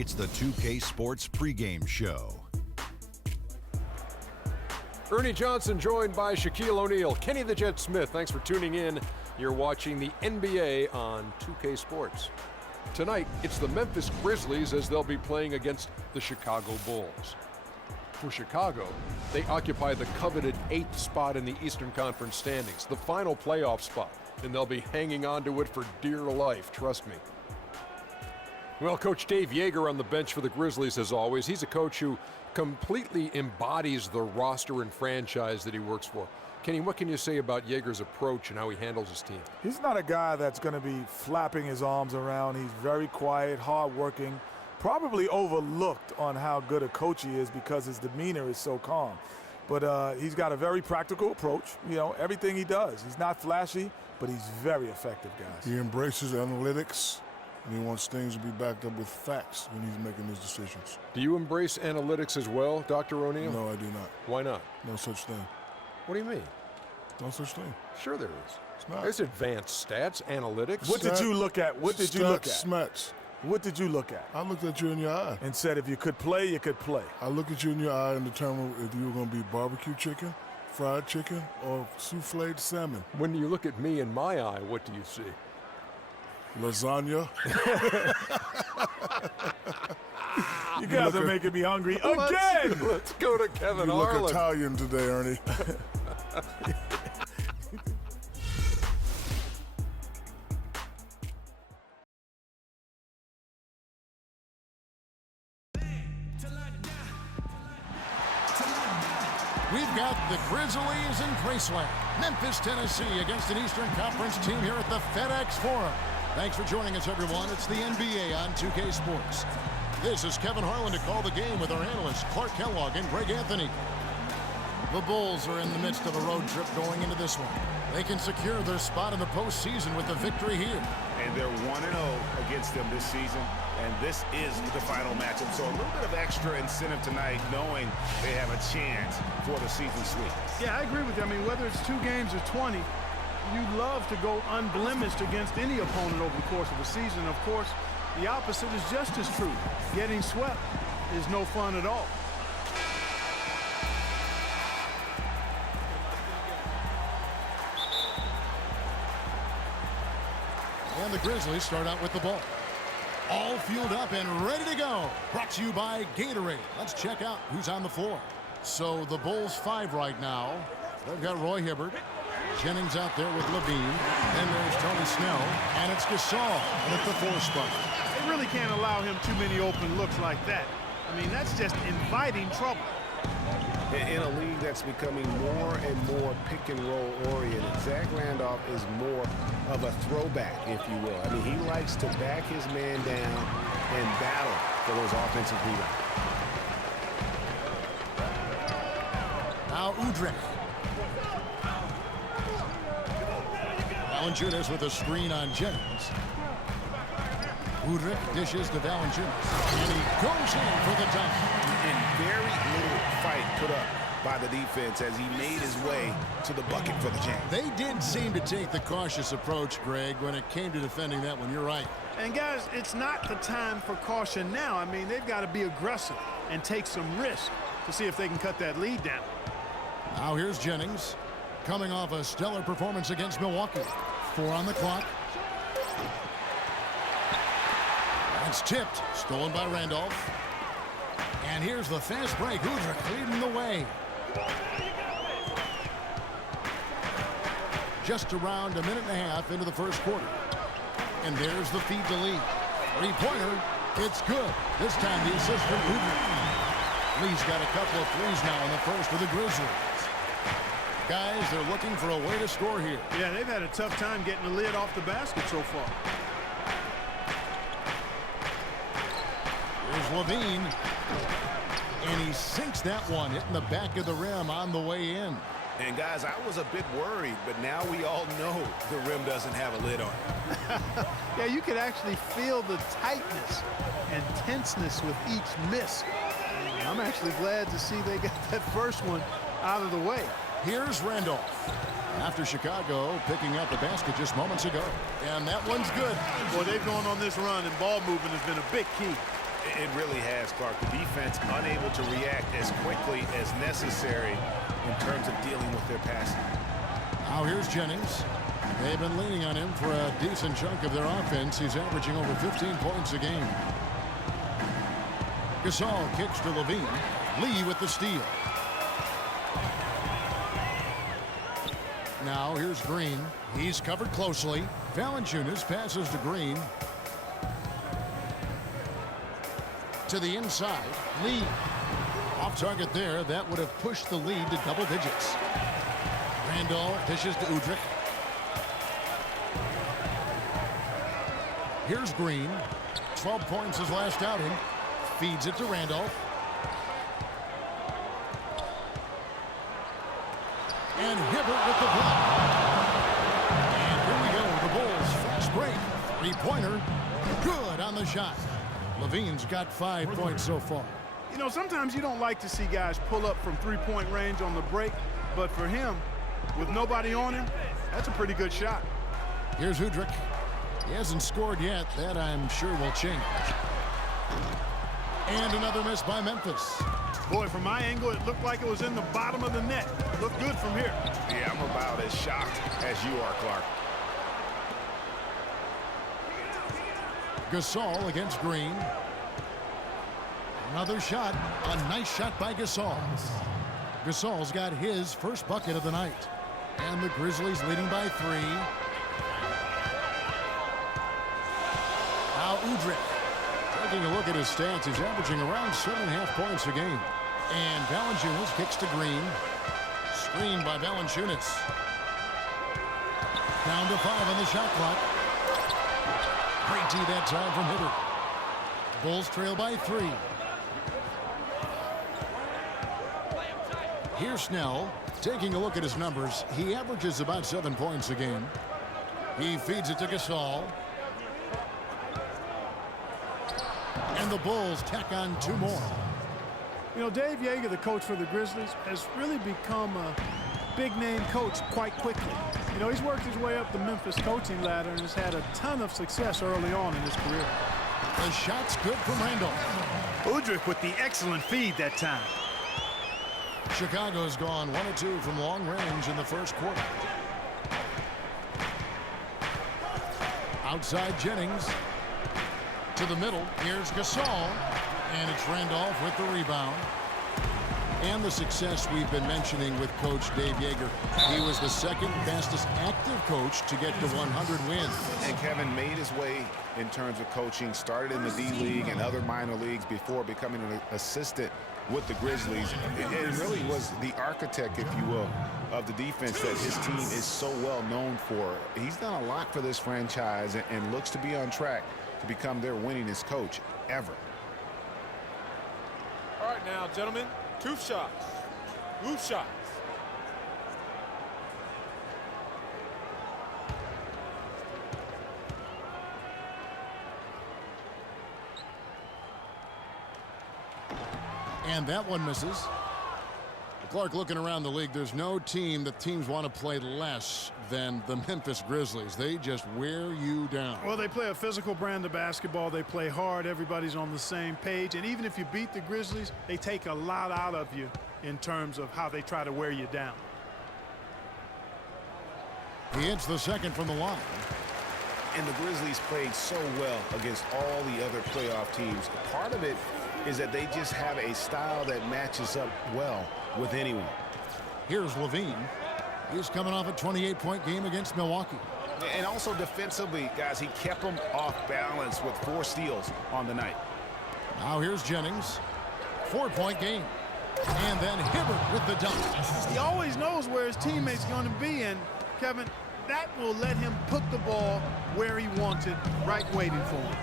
It's the 2K Sports pregame show. Ernie Johnson joined by Shaquille O'Neal. Kenny the Jet Smith, thanks for tuning in. You're watching the NBA on 2K Sports. Tonight, it's the Memphis Grizzlies as they'll be playing against the Chicago Bulls. For Chicago, they occupy the coveted 8th spot in the Eastern Conference standings, the final playoff spot, and they'll be hanging on to it for dear life, trust me. Well, Coach Dave Yeager on the bench for the Grizzlies, as always. He's a coach who completely embodies the roster and franchise that he works for. Kenny, what can you say about Yeager's approach and how he handles his team? He's not a guy that's going to be flapping his arms around. He's very quiet, hardworking, probably overlooked on how good a coach he is because his demeanor is so calm. But he's got a very practical approach. You know, everything he does. He's not flashy, but he's very effective, guys. He embraces analytics, and he wants things to be backed up with facts when he's making his decisions. Do you embrace analytics as well, Dr. O'Neal? No, I do not. Why not? No such thing. What do you mean? No such thing. Sure there is. It's not. There's advanced stats, analytics. What did you look at? What did you look at? Smats. What did you look at? I looked at you in your eye. And said if you could play, you could play. I look at you in your eye and determine if you were going to be barbecue chicken, fried chicken, or souffled salmon. When you look at me in my eye, what do you see? Lasagna. You guys are making me hungry again. Let's go to Kevin You look Harlan. Italian today, Ernie. We've got the Grizzlies in Graceland, Memphis, Tennessee, against an Eastern Conference team here at the FedEx Forum. Thanks for joining us, everyone. It's the NBA on 2K Sports. This is Kevin Harlan to call the game with our analysts Clark Kellogg and Greg Anthony. The Bulls are in the midst of a road trip going into this one. They can secure their spot in the postseason with a victory here. And they're 1-0 against them this season, and this is the final matchup. So a little bit of extra incentive tonight, knowing they have a chance for the season sweep. Yeah, I agree with you. I mean, whether it's 2 games or 20, you'd love to go unblemished against any opponent over the course of the season. Of course, the opposite is just as true. Getting swept is no fun at all. And the Grizzlies start out with the ball. All fueled up and ready to go. Brought to you by Gatorade. Let's check out who's on the floor. So the Bulls 5 right now. They've got Roy Hibbert. Jennings out there with Levine. Then there's Tony Snell. And it's Gasol at the 4 spot. They really can't allow him too many open looks like that. I mean, that's just inviting trouble. In a league that's becoming more and more pick-and-roll oriented, Zach Randolph is more of a throwback, if you will. I mean, he likes to back his man down and battle for those offensive rebounds. Now Udrih. Valanciunas with a screen on Jennings. Udrih dishes to Valanciunas. And he goes in for the dunk. And very little fight put up by the defense as he made his way to the bucket for the jam. They did seem to take the cautious approach, Greg, when it came to defending that one. You're right. And, guys, it's not the time for caution now. I mean, they've got to be aggressive and take some risk to see if they can cut that lead down. Now here's Jennings coming off a stellar performance against Milwaukee. 4 on the clock. That's tipped. Stolen by Randolph. And here's the fast break. Udrih leading the way. Just around a minute and a half into the first quarter. And there's the feed to Lee. 3-pointer. It's good. This time the assist from Udrih. Lee's got a couple of threes now in the first for the Grizzlies. Guys, they're looking for a way to score here. Yeah, they've had a tough time getting the lid off the basket so far. Here's Levine. And he sinks that one, hitting the back of the rim on the way in. And, guys, I was a bit worried, but now we all know the rim doesn't have a lid on it. Yeah, you could actually feel the tightness and tenseness with each miss. I'm actually glad to see they got that first one out of the way. Here's Randolph. After Chicago picking up the basket just moments ago. And that one's good. Boy, they've gone on this run, and ball movement has been a big key. It really has, Clark. The defense unable to react as quickly as necessary in terms of dealing with their passing. Now here's Jennings. They've been leaning on him for a decent chunk of their offense. He's averaging over 15 points a game. Gasol kicks to Levine. Lee with the steal. Now here's Green. He's covered closely. Valanciunas passes to Green. To the inside. Lee. Off target there. That would have pushed the lead to double digits. Randolph dishes to Udrih. Here's Green. 12 points his last outing. Feeds it to Randolph. And Hibbert with the block. And here we go. The Bulls fast break. Three-pointer. Good on the shot. Levine's got 5 points so far. You know, sometimes you don't like to see guys pull up from three-point range on the break, but for him, with nobody on him, that's a pretty good shot. Here's Udrih. He hasn't scored yet. That, I'm sure, will change. And another miss by Memphis. Boy, from my angle, it looked like it was in the bottom of the net. Looked good from here. Yeah, I'm about as shocked as you are, Clark. Gasol against Green. Another shot. A nice shot by Gasol. Gasol's got his first bucket of the night. And the Grizzlies leading by 3. Now Udrih. Taking a look at his stats, he's averaging around 7.5 points a game. And Valanciunas kicks to Green. Screen by Valanciunas. Down to 5 on the shot clock. Great D that time from Hibbert. Bulls trail by 3. Here's Snell. Taking a look at his numbers, he averages about 7 points a game. He feeds it to Gasol. And the Bulls tack on 2 more. You know, Dave Yeager, the coach for the Grizzlies, has really become a big-name coach quite quickly. You know, he's worked his way up the Memphis coaching ladder and has had a ton of success early on in his career. The shot's good from Randolph. Udrih with the excellent feed that time. Chicago's gone 1 of 2 from long range in the first quarter. Outside Jennings. To the middle. Here's Gasol. And it's Randolph with the rebound. And the success we've been mentioning with Coach Dave Yeager. He was the second fastest active coach to get to 100 wins. And Kevin made his way in terms of coaching. Started in the D-League and other minor leagues before becoming an assistant with the Grizzlies. It really was the architect, if you will, of the defense that his team is so well known for. He's done a lot for this franchise and looks to be on track to become their winningest coach ever. All right now, gentlemen, 2 shots. 2 shots. And that one misses. Clark, looking around the league, there's no team that teams want to play less than the Memphis Grizzlies. They just wear you down. Well, they play a physical brand of basketball. They play hard. Everybody's on the same page. And even if you beat the Grizzlies, they take a lot out of you in terms of how they try to wear you down. He hits the second from the line. And the Grizzlies played so well against all the other playoff teams. Part of it is that they just have a style that matches up well with anyone. Here's Levine. He's coming off a 28-point game against Milwaukee. And also defensively, guys, he kept them off balance with 4 steals on the night. Now here's Jennings. 4-point game. And then Hibbert with the dunk. He always knows where his teammate's going to be, and Kevin, that will let him put the ball where he wants it, right waiting for him.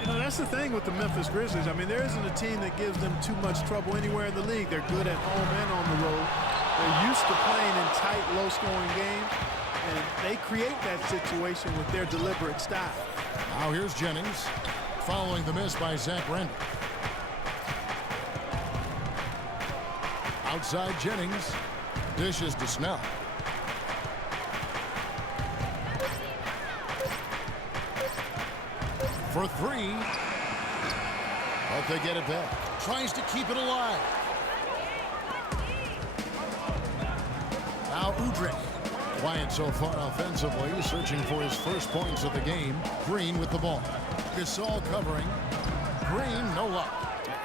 You know, that's the thing with the Memphis Grizzlies. I mean, there isn't a team that gives them too much trouble anywhere in the league. They're good at home and on the road. They're used to playing in tight, low-scoring games, and they create that situation with their deliberate style. Now here's Jennings, following the miss by Zach Randolph. Outside Jennings, dishes to Snell. For 3, But they get it back. Tries to keep it alive. Now Udrich. Quiet so far offensively, searching for his first points of the game. Green with the ball. Gasol covering. Green, no luck.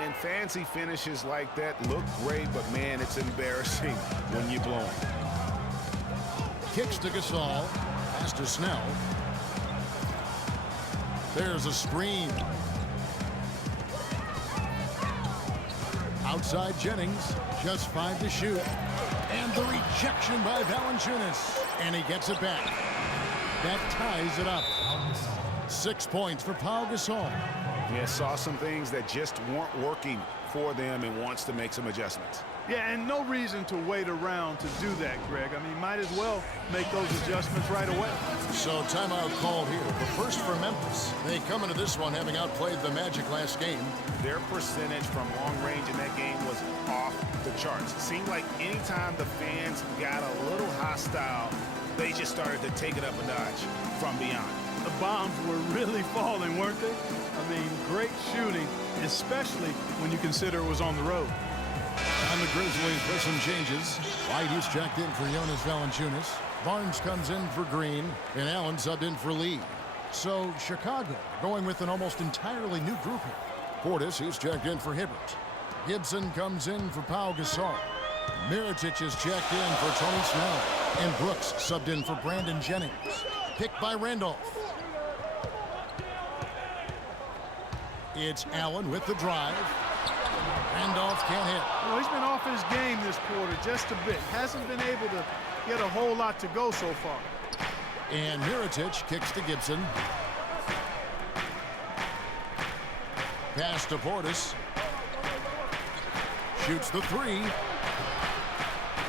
And fancy finishes like that look great, but man, it's embarrassing when you blow them. Kicks to Gasol. Pass to Snell. There's a screen. Outside Jennings. Just 5 to shoot. And the rejection by Valanciunas. And he gets it back. That ties it up. 6 points for Pau Gasol. Yeah, saw some things that just weren't working for them and wants to make some adjustments. Yeah, and no reason to wait around to do that, Greg. I mean, might as well make those adjustments right away. So timeout called here. But first for Memphis. They come into this one having outplayed the Magic last game. Their percentage from long range in that game was off the charts. It seemed like anytime the fans got a little hostile, they just started to take it up a notch from beyond. The bombs were really falling, weren't they? I mean, great shooting, especially when you consider it was on the road. And the Grizzlies with some changes. White is checked in for Jonas Valanciunas. Barnes comes in for Green, and Allen subbed in for Lee. So Chicago going with an almost entirely new group here. Portis, he's checked in for Hibbert. Gibson comes in for Pau Gasol. Mirotic is checked in for Tony Snell. And Brooks subbed in for Brandon Jennings. Picked by Randolph. It's Allen with the drive. Randolph can't hit. Well, he's been off his game this quarter just a bit. Hasn't been able to get a whole lot to go so far. And Mirotic kicks to Gibson. Pass to Portis. Shoots the 3.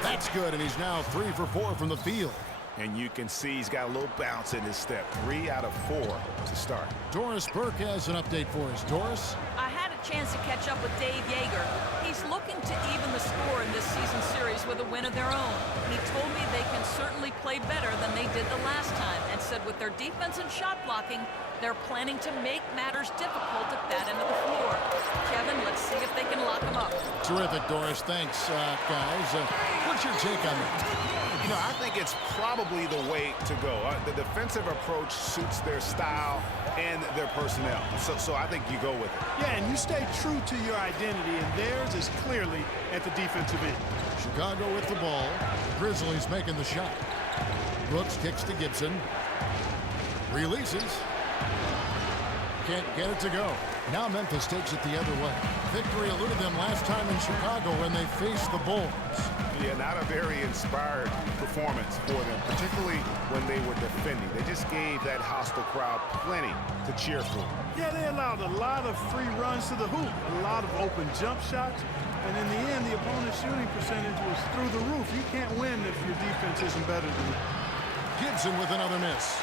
That's good, and he's now 3 for 4 from the field. And you can see he's got a little bounce in his step. 3 out of 4 to start. Doris Burke has an update for us. Doris? I had a chance to catch up with Dave Yeager. He's looking to even the score in this season series with a win of their own. He told me they can certainly play better than they did the last time and said with their defense and shot blocking, they're planning to make matters difficult at that end of the floor. Kevin, let's see if they can lock them up. Terrific, Doris. Thanks, guys. What's your take on that? You know, I think it's probably the way to go. The defensive approach suits their style and their personnel. So I think you go with it. Yeah, and you stay true to your identity, and theirs is clearly at the defensive end. Chicago with the ball. Grizzlies making the shot. Brooks kicks to Gibson. Releases. Can't get it to go. Now Memphis takes it the other way. Victory eluded them last time in Chicago when they faced the Bulls. Yeah, not a very inspired performance for them, particularly when they were defending. They just gave that hostile crowd plenty to cheer for. Yeah, they allowed a lot of free runs to the hoop, a lot of open jump shots, and in the end, the opponent's shooting percentage was through the roof. You can't win if your defense isn't better than that. Gibson with another miss.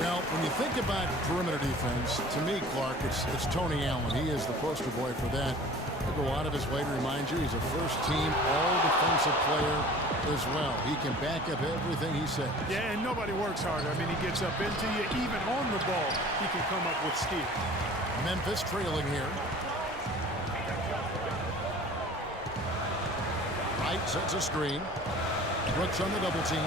Well, when you think about perimeter defense, to me, Clark, it's Tony Allen. He is the poster boy for that. He'll go out of his way to remind you he's a first-team all-defensive player as well. He can back up everything he says. Yeah, and nobody works harder. I mean, he gets up into you. Even on the ball, he can come up with steal. Memphis trailing here. Wright sets a screen. Brooks on the double team.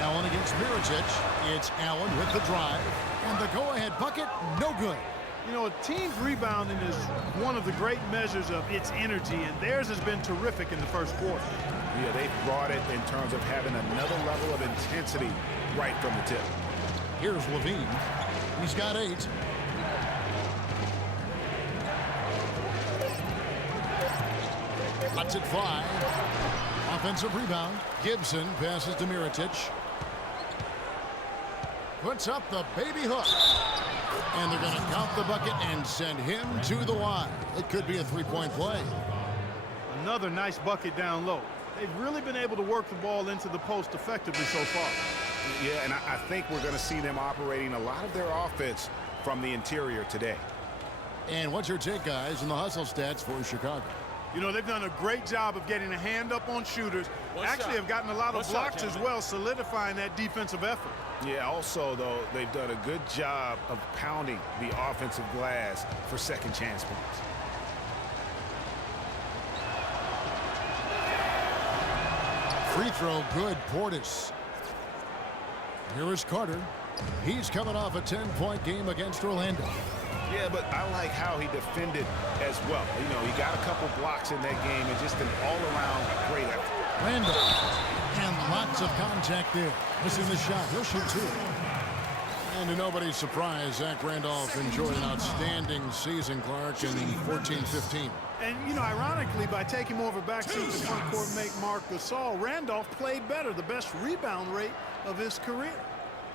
Allen against Mirotic. It's Allen with the drive. And the go-ahead bucket, no good. You know, a team's rebounding is one of the great measures of its energy, and theirs has been terrific in the first quarter. Yeah, they brought it in terms of having another level of intensity right from the tip. Here's Levine. He's got 8. Lets it fly. Offensive rebound. Gibson passes to Mirotic. Puts up the baby hook. And they're going to count the bucket and send him to the line. It could be a 3-point play. Another nice bucket down low. They've really been able to work the ball into the post effectively so far. Yeah, and I think we're going to see them operating a lot of their offense from the interior today. And what's your take, guys, in the hustle stats for Chicago? You know, they've done a great job of getting a hand up on shooters. Actually have gotten a lot of blocks as well, solidifying that defensive effort. Yeah, also, though, they've done a good job of pounding the offensive glass for second chance points. Free throw good, Portis. Here is Carter. He's coming off a 10-point game against Orlando. Yeah, but I like how he defended as well. You know, he got a couple blocks in that game and just an all-around great effort. Randolph. And lots of contact there. Missing the shot. He'll shoot two. And to nobody's surprise, Zach Randolph enjoyed an outstanding season, Clark, in 14-15. And, you know, ironically, by taking more of a backseat to front court make Marc Gasol, Randolph played better, the best rebound rate of his career.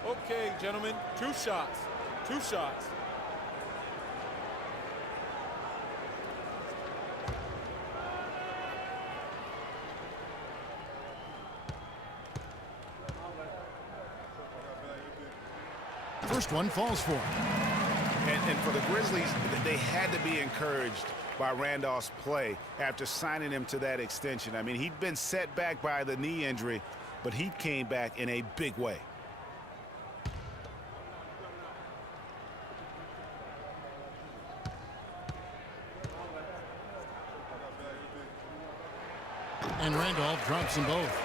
Okay, gentlemen, 2 shots. 2 shots. First one falls for him. And for the Grizzlies, they had to be encouraged by Randolph's play after signing him to that extension. I mean, he'd been set back by the knee injury, but he came back in a big way. And Randolph drops them both.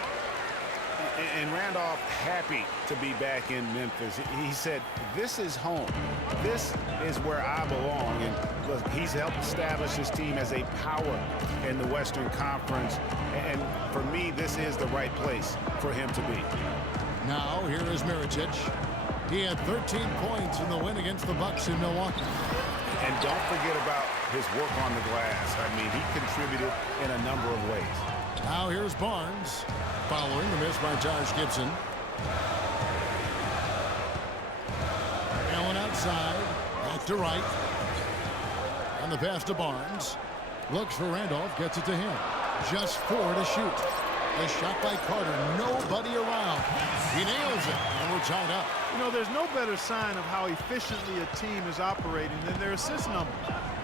And Randolph happy to be back in Memphis. He said, this is home. This is where I belong. And look, he's helped establish his team as a power in the Western Conference. And for me, this is the right place for him to be. Now, here is Mirotic. He had 13 points in the win against the Bucks in Milwaukee. And don't forget about his work on the glass. I mean, he contributed in a number of ways. Now here's Barnes, following the miss by Josh Gibson. Allen outside, back to right. And the pass to Barnes. Looks for Randolph, gets it to him. Just 4 to shoot. The shot by Carter, nobody around. He nails it, and we're tied up. You know, there's no better sign of how efficiently a team is operating than their assist numbers.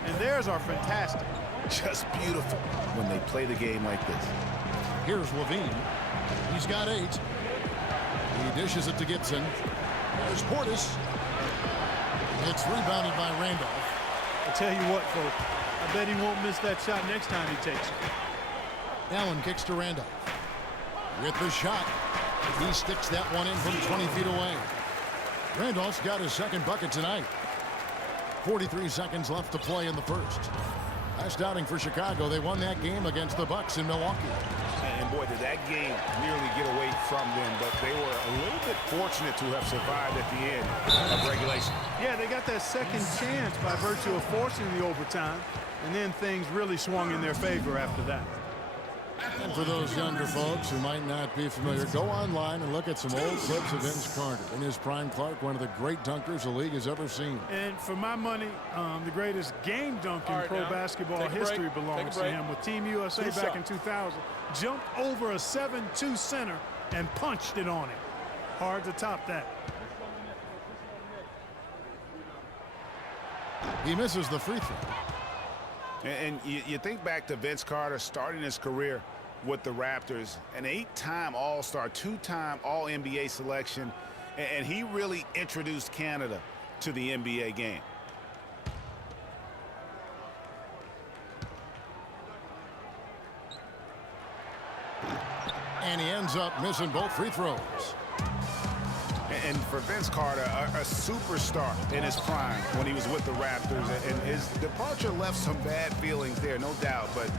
And theirs are fantastic. Just beautiful when they play the game like this. Here's Levine. He's got 8. He dishes it to Gibson. There's Portis. It's rebounded by Randolph. I tell you what, folks, I bet he won't miss that shot next time he takes it. Allen kicks to Randolph. With the shot. He sticks that one in from 20 feet away. Randolph's got his second bucket tonight. 43 seconds left to play in the first. Last outing for Chicago, they won that game against the Bucks in Milwaukee. And boy, did that game nearly get away from them, but they were a little bit fortunate to have survived at the end of regulation. Yeah, they got that second chance by virtue of forcing the overtime, and then things really swung in their favor after that. And for those younger folks who might not be familiar, go online and look at some old clips of Vince Carter. In his prime, Clark, one of the great dunkers the league has ever seen. And for my money, the greatest game dunk in pro basketball history belongs to him. With Team USA back in 2000, jumped over a 7-2 center and punched it on him. Hard to top that. He misses the free throw. And you think back to Vince Carter starting his career with the Raptors, an 8-time All-Star, 2-time All-NBA selection, and he really introduced Canada to the NBA game. And he ends up missing both free throws. And for Vince Carter, a superstar in his prime when he was with the Raptors, and his departure left some bad feelings there, no doubt. But,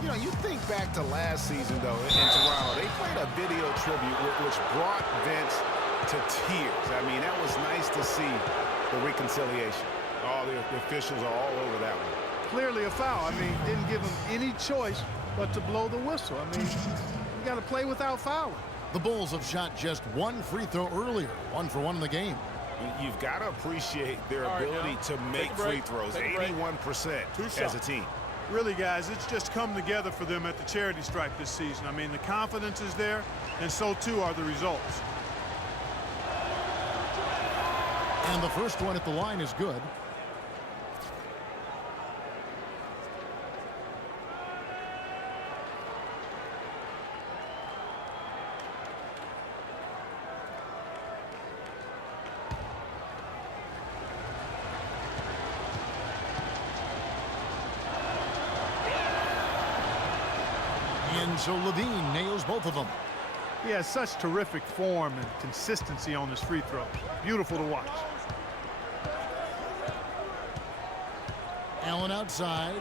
you know, you think back to last season, though, in Toronto, they played a video tribute which brought Vince to tears. I mean, that was nice to see the reconciliation. All the officials are all over that one. Clearly a foul. I mean, didn't give him any choice but to blow the whistle. I mean, you got to play without fouling. The Bulls have shot just one free throw earlier, 1 for 1 in the game. You've got to appreciate their ability to make free throws, 81% as a team. Really, guys, it's just come together for them at the charity stripe this season. I mean, the confidence is there, and so too are the results. And the first one at the line is good. And so Levine nails both of them. He has such terrific form and consistency on his free throws. Beautiful to watch. Allen outside.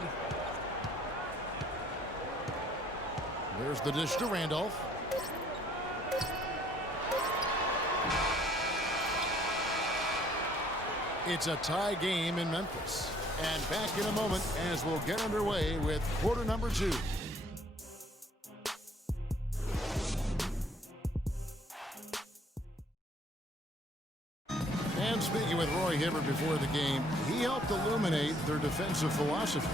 There's the dish to Randolph. It's a tie game in Memphis. And back in a moment as we'll get underway with quarter number 2. And speaking with Roy Hibbert before the game, he helped illuminate their defensive philosophy.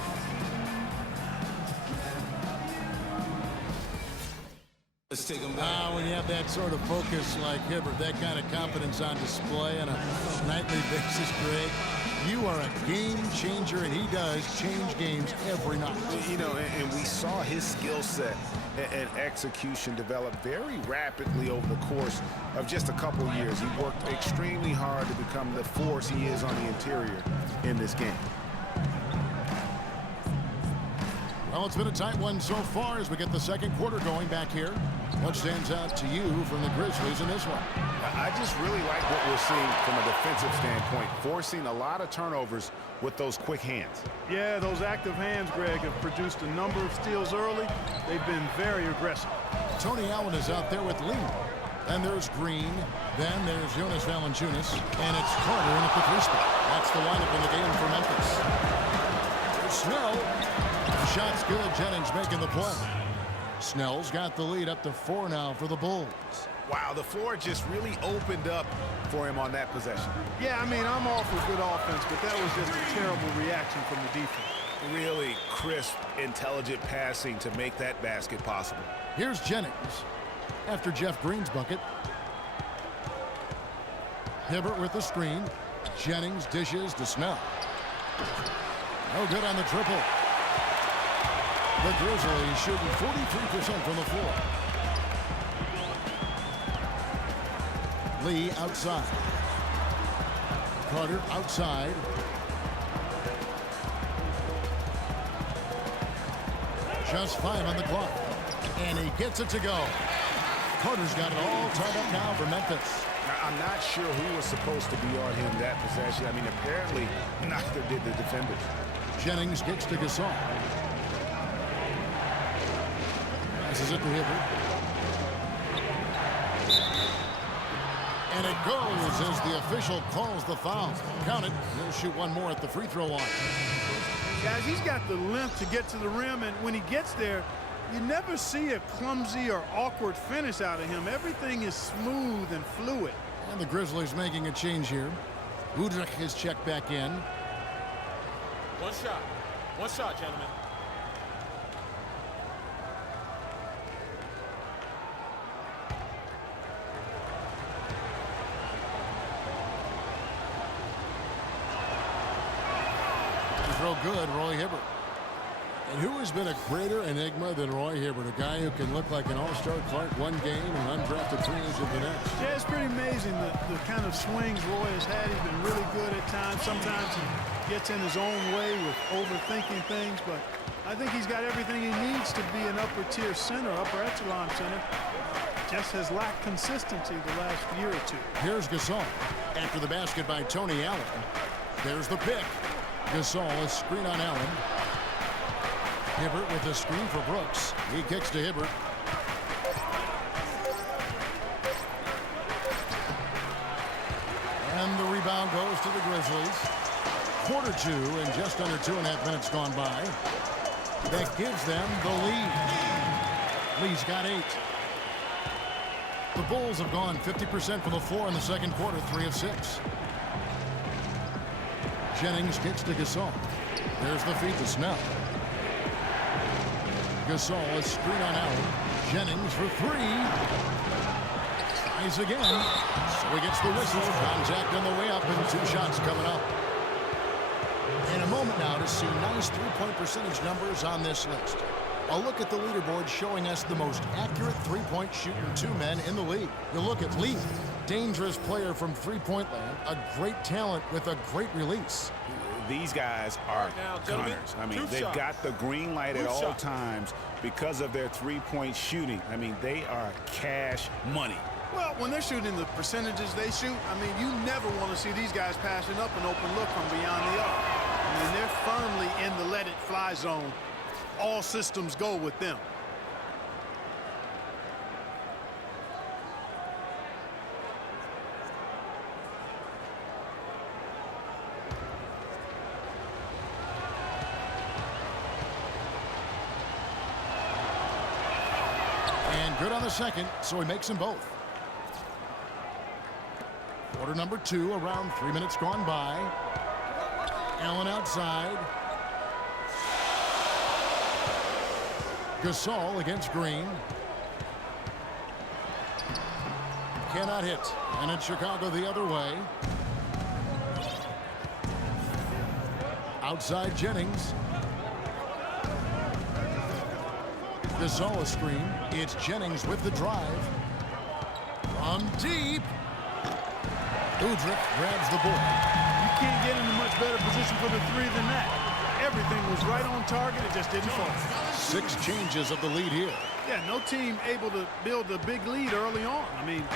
Let's take them back. When you have that sort of focus like Hibbert, that kind of confidence on display on a nightly basis, Greg, you are a game changer, and he does change games every night. You know, and we saw his skill set and execution develop very rapidly over the course of just a couple years. He worked extremely hard to become the force he is on the interior in this game. Well, it's been a tight one so far as we get the second quarter going back here. What stands out to you from the Grizzlies in this one? I just really like what we're seeing from a defensive standpoint, forcing a lot of turnovers with those quick hands. Yeah, those active hands, Greg, have produced a number of steals early. They've been very aggressive. Tony Allen is out there with Lee. Then there's Green. Then there's Jonas Valanciunas. And it's Carter in at the 3 spot. That's the lineup in the game for Memphis. There's Snell. The shot's good. Jennings making the play. Snell's got the lead up to 4 now for the Bulls. Wow, the floor just really opened up for him on that possession. Yeah, I mean, I'm all for good offense, but that was just a terrible reaction from the defense. Really crisp, intelligent passing to make that basket possible. Here's Jennings after Jeff Green's bucket. Hibbert with the screen. Jennings dishes to Snell. No good on the triple. The Grizzlies shooting 43% from the floor. Lee outside. Carter outside. Just 5 on the clock. And he gets it to go. Carter's got it all tied up now for Memphis. I'm not sure who was supposed to be on him that possession. I mean, apparently neither did the defenders. Jennings kicks to Gasol. Passes it to Hibbert. And it goes as the official calls the foul. Count it. He'll shoot one more at the free throw line. Guys, he's got the length to get to the rim, and when he gets there, you never see a clumsy or awkward finish out of him. Everything is smooth and fluid. And the Grizzlies making a change here. Udrich is checked back in. One shot, gentlemen. Real good, Roy Hibbert. And who has been a greater enigma than Roy Hibbert? A guy who can look like an all-star Clark one game and undrafted free agent the next. Yeah, it's pretty amazing the kind of swings Roy has had. He's been really good at times. Sometimes he gets in his own way with overthinking things, but I think he's got everything he needs to be an upper-tier center, upper echelon center. Just has lacked consistency the last year or two. Here's Gasol. After the basket by Tony Allen. There's the pick. Gasol, a screen on Allen. Hibbert with a screen for Brooks. He kicks to Hibbert. And the rebound goes to the Grizzlies. Quarter 2 and just under 2.5 minutes gone by. That gives them the lead. Lee's got 8. The Bulls have gone 50% from the floor in the second quarter, 3 of 6. Jennings kicks to Gasol. There's the feed to Snell. Gasol, a screen on Allen. Jennings for 3. Tries again. So he gets the whistle. Contact on the way up and 2 shots coming up. In a moment now to see nice three-point percentage numbers on this list. A look at the leaderboard showing us the most accurate three-point shooting 2 men in the league. You look at Lee, dangerous player from three-point land, a great talent with a great release. These guys are gunners. I mean, they've got the green light at all times because of their three-point shooting. I mean, they are cash money. Well, when they're shooting the percentages they shoot, I mean, you never want to see these guys passing up an open look from beyond the arc. I mean, they're firmly in the let-it-fly zone. All systems go with them. And good on the second, so he makes them both. Quarter number 2, around 3 minutes gone by. Allen outside. Gasol against Green. Cannot hit. And it's Chicago the other way. Outside Jennings. Gasol a screen. It's Jennings with the drive. From deep. Udrih grabs the ball. You can't get in a much better position for the three than that. Everything was right on target. It just didn't fall. 6 changes of the lead here. Yeah, no team able to build a big lead early on. I mean,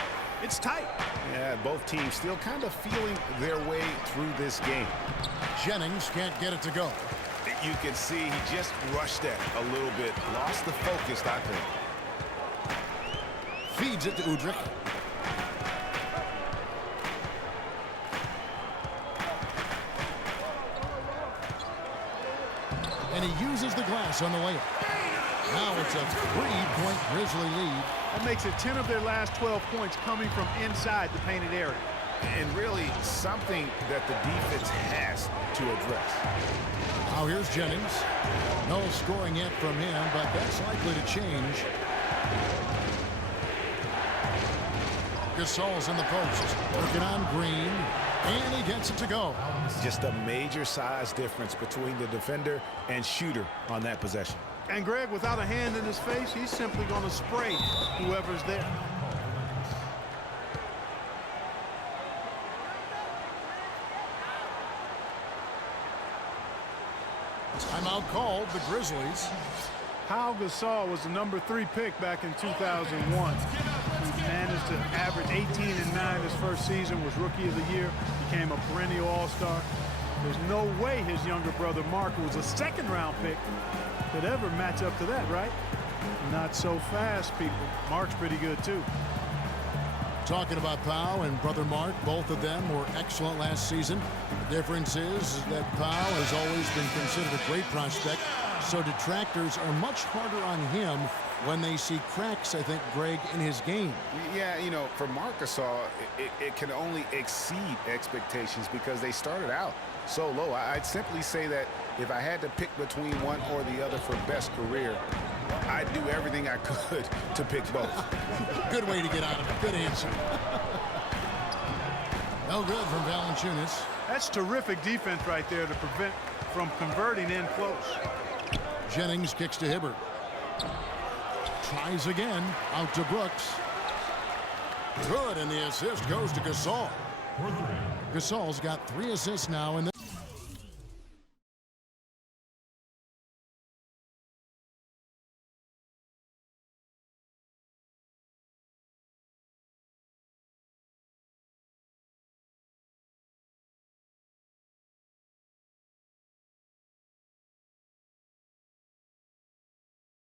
it's tight. Yeah, both teams still kind of feeling their way through this game. Jennings can't get it to go. You can see he just rushed that a little bit. Lost the focus, I think. Feeds it to Udrih. And he uses the glass on the layup. Now it's a 3-point Grizzly lead. That makes it 10 of their last 12 points coming from inside the painted area. And really something that the defense has to address. Now here's Jennings. No scoring yet from him, but that's likely to change. Gasol's in the post. Working on Green. And he gets it to go. Just a major size difference between the defender and shooter on that possession. And Greg, without a hand in his face, he's simply going to spray whoever's there. Timeout called, the Grizzlies. Pau Gasol was the number 3 pick back in 2001. He managed to average 18 and 9 his first season, was Rookie of the Year, became a perennial All-Star. There's no way his younger brother Mark, who was a second-round pick, could ever match up to that, right? Not so fast, people. Mark's pretty good, too. Talking about Pau and brother Mark, both of them were excellent last season. The difference is that Pau has always been considered a great prospect, so detractors are much harder on him when they see cracks, I think, Greg, in his game. Yeah, you know, for Marc Gasol, it can only exceed expectations because they started out so low. I'd simply say that if I had to pick between one or the other for best career, I'd do everything I could to pick both. Good way to get out of it. Good answer. No good from Valanciunas. That's terrific defense right there to prevent from converting in close. Jennings kicks to Hibbert. Tries again. Out to Brooks. Good, and the assist goes to Gasol. Gasol's got 3 assists now in the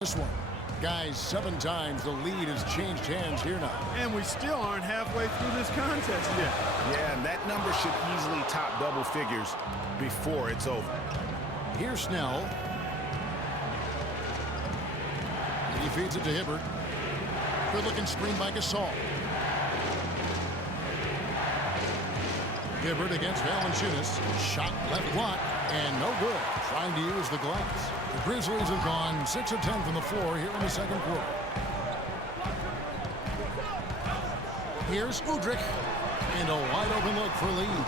this one. Guys, 7 times the lead has changed hands here now. And we still aren't halfway through this contest yet. Yeah, and that number should easily top double figures before it's over. Here's Snell. He feeds it to Hibbert. Good-looking screen by Gasol. Hibbert against Valanciunas. Shot left block, and no good. Trying to use the glass. The Grizzlies have gone 6 of 10 from the floor here in the second quarter. Here's Udrih. And a wide-open look for lead.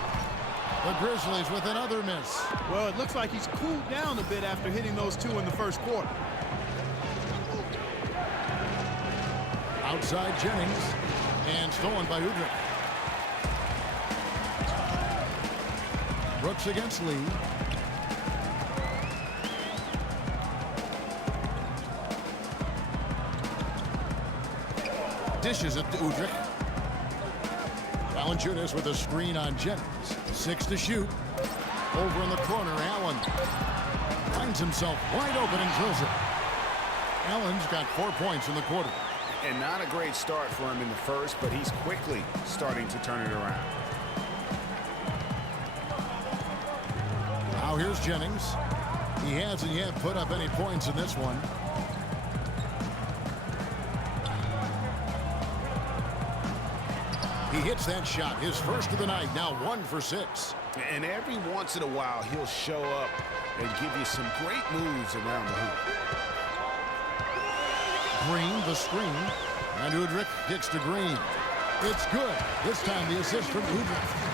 The Grizzlies with another miss. Well, it looks like he's cooled down a bit after hitting those 2 in the first quarter. Outside Jennings. And stolen by Udrih. Cooks against Lee. Dishes it to Udrich. Valanciunas with a screen on Jennings. 6 to shoot. Over in the corner, Allen finds himself wide open and drills it. Allen's got 4 points in the quarter. And not a great start for him in the first, but he's quickly starting to turn it around. Now here's Jennings. He hasn't yet put up any points in this one. He hits that shot, his first of the night, now 1 for 6. And every once in a while, he'll show up and give you some great moves around the hoop. Green, the screen, and Udrich kicks to Green. It's good. This time the assist from Udrich.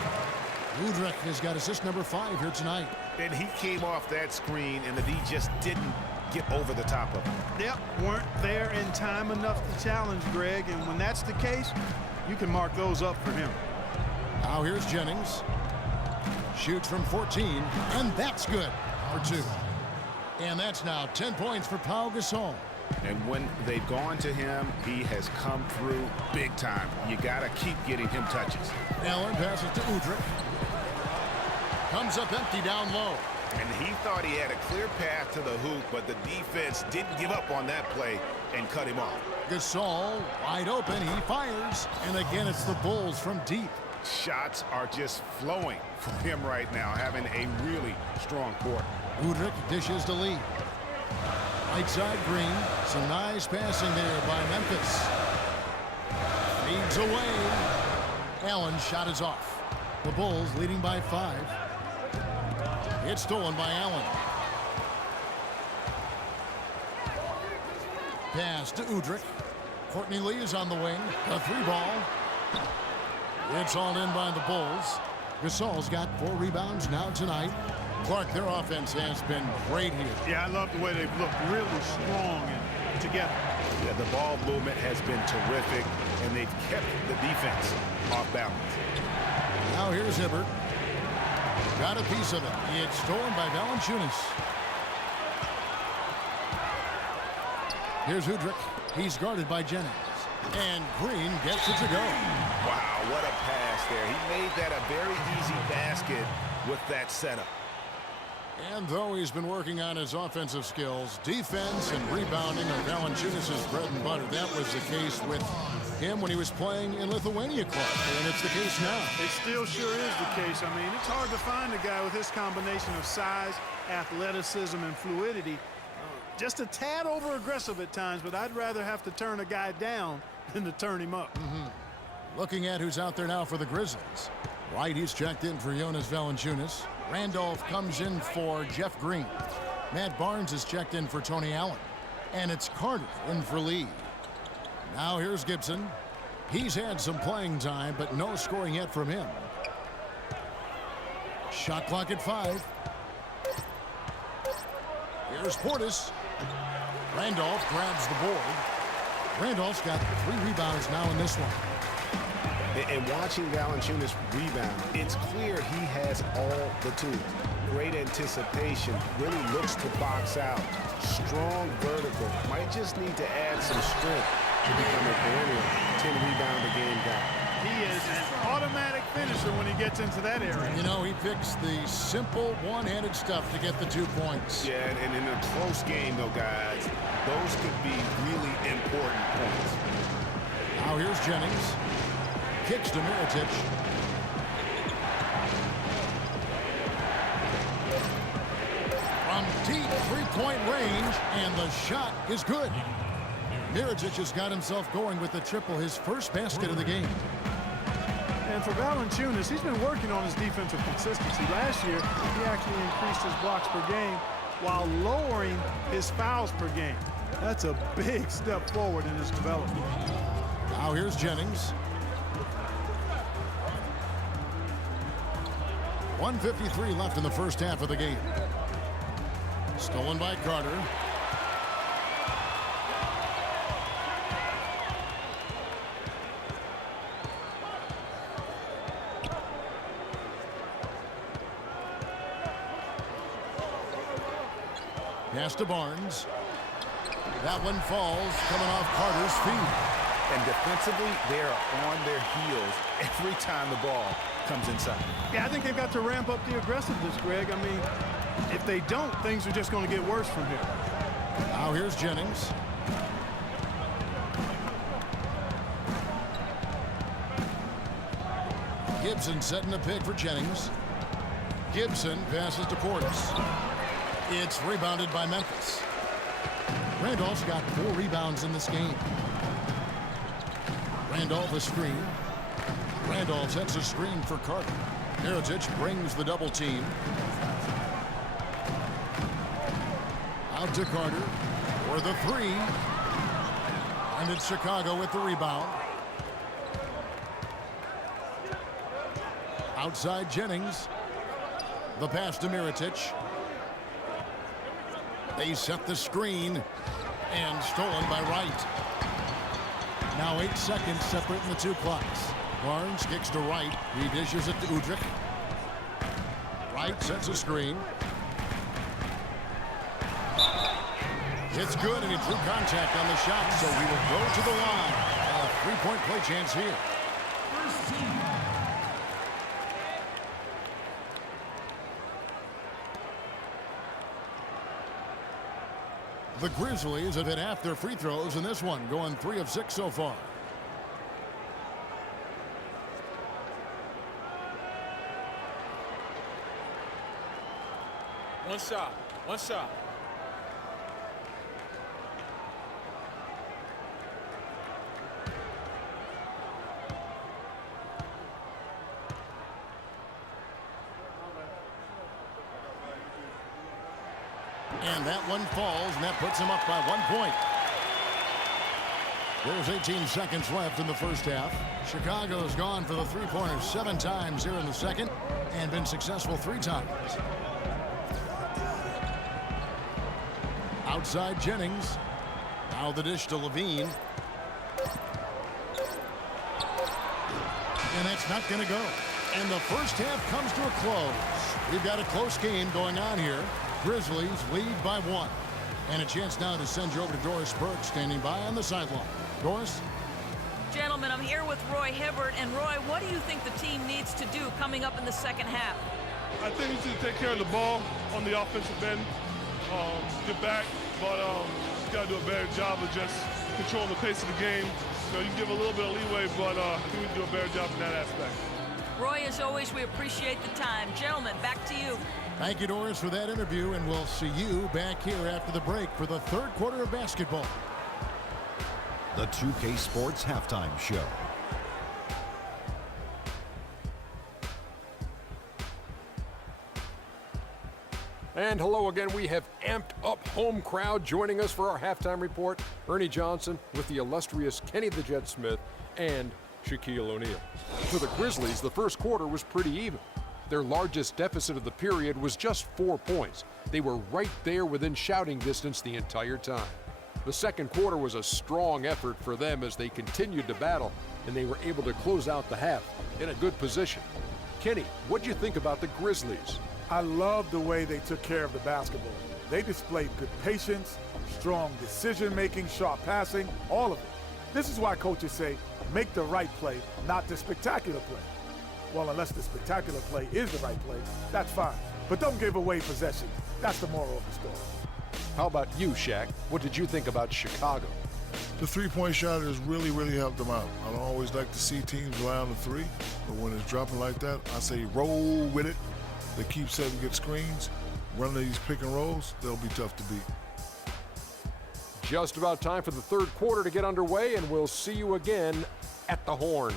Udrich has got assist number 5 here tonight. And he came off that screen, and the D just didn't get over the top of him. Yep, weren't there in time enough to challenge Greg, and when that's the case, you can mark those up for him. Now here's Jennings. Shoots from 14, and that's good for 2. And that's now 10 points for Pau Gasol. And when they've gone to him, he has come through big time. You got to keep getting him touches. Allen passes to Udrich. Comes up empty down low. And he thought he had a clear path to the hoop, but the defense didn't give up on that play and cut him off. Gasol wide open. He fires. And again, it's the Bulls from deep. Shots are just flowing for him right now, having a really strong quarter. Udrich dishes to Lee. Right side Green. Some nice passing there by Memphis. Feeds away. Allen's shot is off. The Bulls leading by 5. It's stolen by Allen. Pass to Udrich. Courtney Lee is on the wing. A 3-ball. It's all in by the Bulls. Gasol's got 4 rebounds now tonight. Clark, their offense has been great here. Yeah, I love the way they've looked really strong and together. Yeah, the ball movement has been terrific, and they've kept the defense off balance. Now here's Hibbert. Got a piece of it. It's stolen by Valanciunas. Here's Udrich. He's guarded by Jennings. And Green gets it to go. Wow, what a pass there. He made that a very easy basket with that setup. And though he's been working on his offensive skills, defense and rebounding are Valanciunas' bread and butter. That was the case with him when he was playing in Lithuania Club, and it's the case now. It still sure is the case. I mean, it's hard to find a guy with his combination of size, athleticism, and fluidity. Just a tad over-aggressive at times, but I'd rather have to turn a guy down than to turn him up. Looking at who's out there now for the Grizzlies. White, he's checked in for Jonas Valanciunas. Randolph comes in for Jeff Green. Matt Barnes is checked in for Tony Allen. And it's Carter in for Lee. Now here's Gibson. He's had some playing time, but no scoring yet from him. Shot clock at 5. Here's Portis. Randolph grabs the board. Randolph's got 3 rebounds now in this one. And watching Valanciunas rebound, it's clear he has all the tools. Great anticipation, really looks to box out. Strong vertical, might just need to add some strength to become a perennial 10-rebound-a-game guy. He is an automatic finisher when he gets into that area. You know, he picks the simple one-handed stuff to get the 2 points. Yeah, and in a close game, though, guys, those could be really important points. Now here's Jennings. Kicks to Mirotic. From deep three-point range, and the shot is good. Mirotic has got himself going with the triple, his first basket of the game. And for Valanciunas, he's been working on his defensive consistency. Last year, he actually increased his blocks per game while lowering his fouls per game. That's a big step forward in his development. Now here's Jennings. 1:53 left in the first half of the game. Stolen by Carter. Pass to Barnes. That one falls, coming off Carter's feet. And defensively, they are on their heels every time the ball comes inside. Yeah, I think they've got to ramp up the aggressiveness, Greg. I mean, if they don't, things are just going to get worse from here. Now here's Jennings. Gibson setting the pick for Jennings. Gibson passes to Portis. It's rebounded by Memphis. Randolph's got 4 rebounds in this game. Randolph a screen. Randolph sets a screen for Carter. Mirotic brings the double team. Out to Carter for the 3. And it's Chicago with the rebound. Outside Jennings. The pass to Mirotic. They set the screen. And stolen by Wright. Now 8 seconds separating the 2 clocks. Barnes kicks to Wright. He dishes it to Udrich. Wright sets a screen. It's good, and he drew contact on the shot, so he will go to the line. A 3-point play chance here. The Grizzlies have hit half their free throws in this one, going 3 of 6 so far. One shot. One shot. And that one falls, and that puts him up by 1 point. There's 18 seconds left in the first half. Chicago's gone for the 3-pointer 7 times here in the second and been successful 3 times. Outside Jennings. Now the dish to Levine. And that's not going to go. And the first half comes to a close. We've got a close game going on here. Grizzlies lead by 1. And a chance now to send you over to Doris Burke, standing by on the sideline. Doris? Gentlemen, I'm here with Roy Hibbert. And Roy, what do you think the team needs to do coming up in the second half? I think we need to take care of the ball on the offensive end. Get back, but you got to do a better job of just controlling the pace of the game. You can give a little bit of leeway, but I think we can do a better job in that aspect. Roy, as always, we appreciate the time. Gentlemen, back to you. Thank you, Doris, for that interview, and we'll see you back here after the break for the third quarter of basketball. The 2K Sports Halftime Show. And hello again. We have amped up home crowd joining us for our halftime report. Ernie Johnson with the illustrious Kenny the Jet Smith and Shaquille O'Neal. For the Grizzlies, the first quarter was pretty even. Their largest deficit of the period was just 4 points. They were right there within shouting distance the entire time. The second quarter was a strong effort for them as they continued to battle, and they were able to close out the half in a good position. Kenny, what do you think about the Grizzlies? I love the way they took care of the basketball. They displayed good patience, strong decision-making, sharp passing, all of it. This is why coaches say, make the right play, not the spectacular play. Well, unless the spectacular play is the right play, that's fine. But don't give away possession. That's the moral of the story. How about you, Shaq? What did you think about Chicago? The three-point shot has really, really helped them out. I don't always like to see teams rely on the 3, but when it's dropping like that, I say roll with it. They keep setting good screens, running these pick and rolls, they'll be tough to beat. Just about time for the third quarter to get underway, and we'll see you again at the Horn.